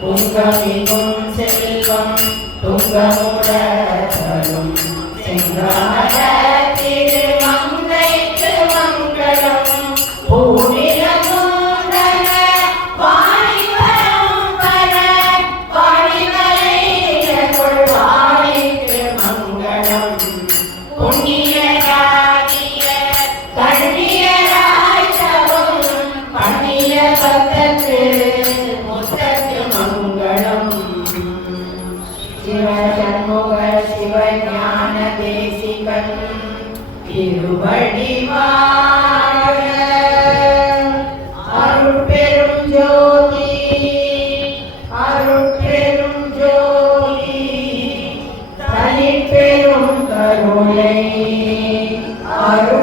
துங்கமிகும் செல்வம் துங்கமுடலும் செங்கார திருமங்கைக்கு மங்களம் பூநிலமுண்டன வாணிவரம் பர வாணிவரைய கொள்வாணிக்கு மங்களம் புண்ணியராகிய கண்ணியராய் தவம் பண்ணிய பக்தத்து சிவசண்முக சிவஞான தேசிகன் திருவடி வாழ்க. அருட்பெரும் ஜோதி அருட்பெரும் ஜோதி தனிப்பெரும் கருணை அருள்